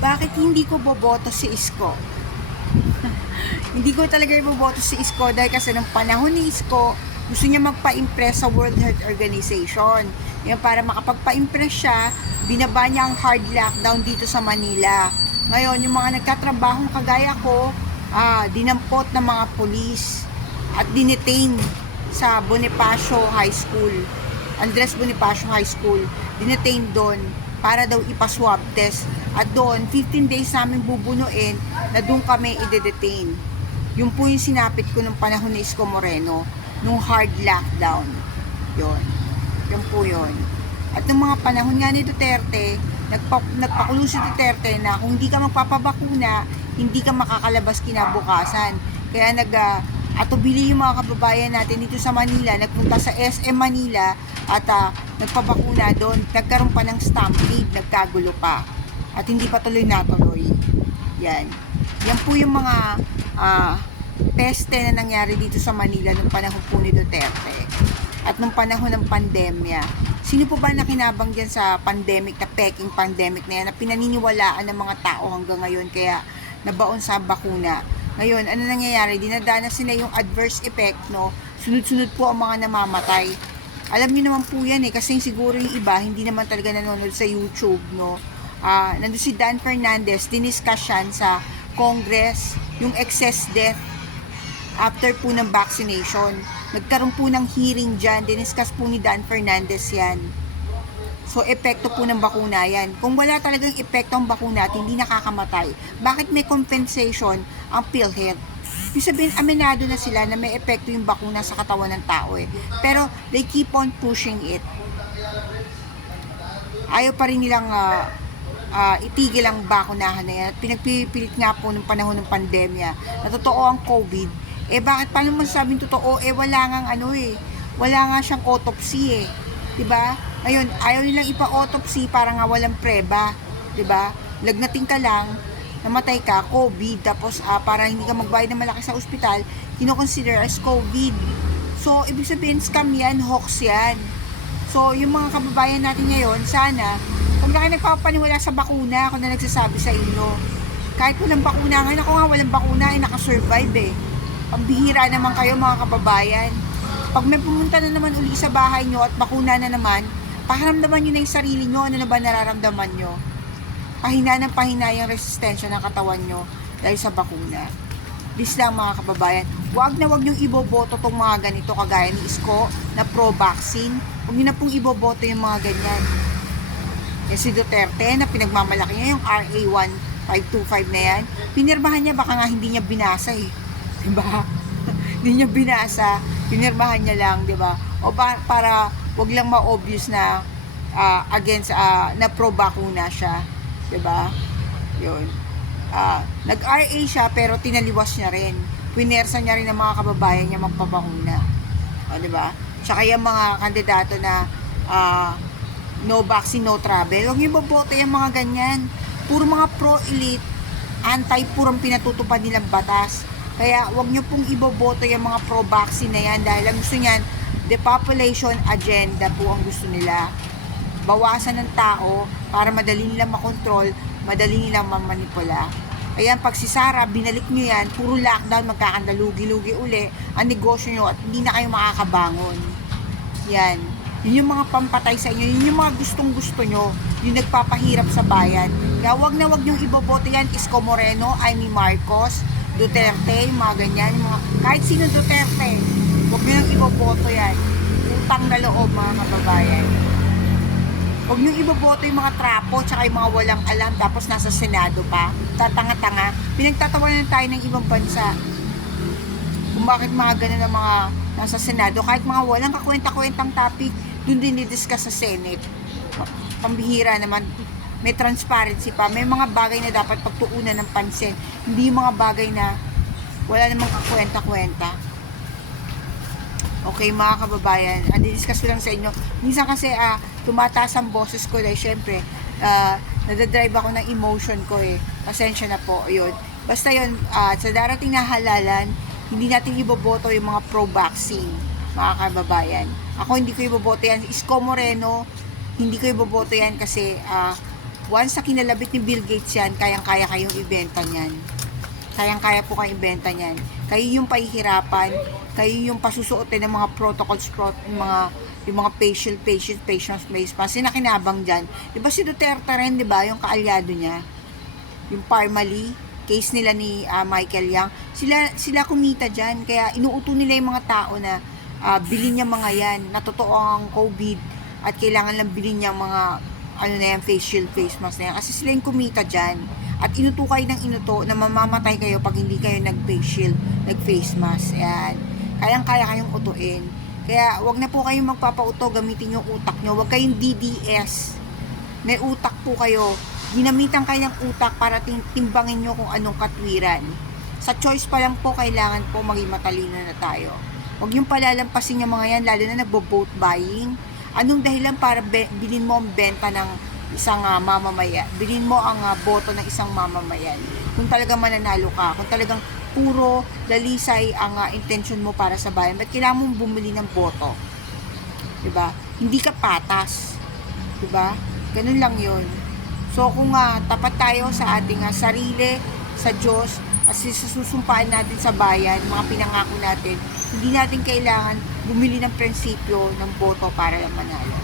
Bakit hindi ko boboto si Isko? Hindi ko talaga iboboto si Isko dahil kasi ng panahon ni Isko, gusto niya magpa-impress sa World Health Organization. Yan, para makapagpa-impress siya, binaba niya ang hard lockdown dito sa Manila. Ngayon, yung mga nagtatrabahong kagaya ko, dinampot ng mga pulis at dinetain sa Bonifacio High School. Andres Bonifacio High School. Dinetain doon para daw ipaswab test. At doon, 15 days namin bubunuin na doon kami i-detain. Yun po yung sinapit ko nung panahon ni Isko Moreno, nung hard lockdown. Yun. Yun po yun. At nung mga panahon nga ni Duterte, nagpakulo si Duterte na kung hindi ka magpapabakuna, hindi ka makakalabas kinabukasan. Kaya atubili yung mga kababayan natin dito sa Manila, nagpunta sa SM Manila at nagpabakuna doon. Nagkaroon pa ng stampede, nagkagulo pa. At hindi pa tuloy natuloy. Yan. Yan po yung mga peste na nangyari dito sa Manila nung panahon po ni Duterte. At nung panahon ng pandemya. Sino po ba nakinabang dyan sa pandemic, na peking pandemic na yan, na pinaniniwalaan ng mga tao hanggang ngayon, kaya nabaon sa bakuna? Ngayon, ano nangyayari? Dinadanas sila yung adverse effect, no? Sunod-sunod po ang mga namamatay. Alam niyo naman po yan kasi siguro yung iba, hindi naman talaga nanonood sa YouTube, no? Nandun si Dan Fernandez, diniscuss yan sa Congress, yung excess death after po ng vaccination. Nagkaroon po ng hearing dyan, diniscuss po ni Dan Fernandez yan. So, epekto po ng bakuna yan. Kung wala talagang epekto ang bakuna at hindi nakakamatay, bakit may compensation ang PhilHealth? Yung sabihin, aminado na sila na may epekto yung bakuna sa katawan ng tao eh. Pero, they keep on pushing it. Ayaw pa rin nilang itigil ang bakunahan na yan. At pinagpipilit nga po nung panahon ng pandemya na totoo ang COVID. Bakit paano masasabing totoo? Wala nga wala nga siyang autopsy 'di ba? Ayun, ayaw nilang ipa-autopsy para nga walang preba, 'di ba? Lagnating ka lang, namatay ka, COVID, tapos para hindi ka magbayad ng malaki sa ospital, kino-consider as COVID. So, ibig sabihin scam yan, hoax yan. So, yung mga kababayan natin ngayon, sana huwag na kayo nagpapaniwala sa bakuna, ako na nagsasabi sa inyo. Kahit walang bakuna, ngayon ako nga walang bakuna, nakasurvive Pambihira naman kayo mga kababayan. Pag may pumunta na naman uli sa bahay nyo at bakuna na naman, pakiramdaman nyo na yung sarili nyo, ano na ba nararamdaman nyo? Pahina ng pahina yung resistensya ng katawan nyo dahil sa bakuna. Please lang mga kababayan, wag nyong iboboto tong mga ganito kagaya ni Isko na pro-vaccine. Huwag nyo na pong iboboto yung mga ganyan. Si Duterte na pinagmamalaki niya yung RA 1525 na yan, pinirmahan niya, baka nga hindi niya binasa diba? Hindi niya binasa, pinirmahan niya lang, diba? O para wag lang ma-obvious na against na pro-bakuna siya, diba? Yun. Nag-RA siya pero tinaliwas niya rin. Pinersa niya rin ng mga kababayan niya magpabakuna. O, diba? Tsaka yung mga kandidato na no vaccine, no travel. Huwag niyo boboto yung mga ganyan. Puro mga pro-elite, anti-purong pinatutupad nilang batas. Kaya huwag niyo pong iboboto yung mga pro-vaccine na yan dahil ang gusto niyan, depopulation agenda po ang gusto nila. Bawasan ng tao para madali nilang makontrol, madali nilang mamanipula. Ayan, pag si Sara, binalik niyo yan, puro lockdown, magkakandalugi-lugi uli ang negosyo niyo at hindi na kayo makakabangon. Yan. Yun yung mga pampatay sa inyo, yun yung mga gustong-gusto nyo, yung nagpapahirap sa bayan. Kaya wag na wag nyo iboboto yan, Isko Moreno, Amy Marcos, Duterte, yung mga ganyan, yung mga, kahit sino Duterte, wag nyo nang iboboto yan. Utang na loob mga kababayan. Wag nyo iboboto yung mga trapo, tsaka yung mga walang alam, tapos nasa Senado pa, tatanga-tanga. Pinagtatawanan tayo ng ibang bansa. Kung bakit mga ganun ang mga nasa Senado, kahit mga walang kakwenta-kwentang topic, dun din i-discuss sa Senate. Pambihira naman, may transparency pa, may mga bagay na dapat pagtuunan ng pansin, hindi yung mga bagay na wala namang kakwenta-kwenta. Okay mga kababayan, discuss ko lang sa inyo. Minsan kasi tumataas ang boses ko dahil syempre nadadrive ako ng emotion ko Pasensya na po, yun. Basta yun, sa darating na halalan, hindi natin iboboto yung mga pro-vaccine, mga kababayan. Ako hindi ko iboboto yan. Isko Moreno, hindi ko iboboto yan kasi Once sa kinalabit ni Bill Gates yan, kayang-kaya kayong ibenta niyan. Kayang-kaya po kayong ibenta niyan. Kayo yung pahihirapan, kayo yung pasusuotin ng mga protocols, yung mga facial face mask, sinakinabang dyan. Diba si Duterte rin, diba, yung kaalyado niya, yung Parmali, case nila ni Michael Yang, sila kumita dyan, kaya inuuto nila yung mga tao na bilhin niya mga yan, na totoo ang COVID, at kailangan lang bilhin niya mga, facial face mask na yan, kasi sila yung kumita dyan. At inuto kayo ng inuto na mamamatay kayo pag hindi kayo nag-face mask. Ayan. Kayang-kaya kayong utuin. Kaya wag na po kayong magpapauto, gamitin yung utak nyo. Wag kayong DDS. May utak po kayo. Ginamitan kayang utak para timbangin nyo kung anong katwiran. Sa choice pa lang po, kailangan po maging matalino na tayo. Wag yung palalampasin yung mga yan, lalo na nagbo-vote buying. Anong dahilan para bilhin mo ang benta ng isang mamamayan? Bilhin mo ang boto ng isang mamamayan. Kung talagang mananalo ka, kung talagang puro dalisay ang intention mo para sa bayan, ba't kailangan mong bumili ng boto? Diba? Hindi ka patas. Diba? Ganun lang yun. So kung tapat tayo sa ating sarili, sa Diyos, at susumpaan natin sa bayan, mga pinangako natin, hindi natin kailangan bumili ng prinsipyo ng boto para lang manalo.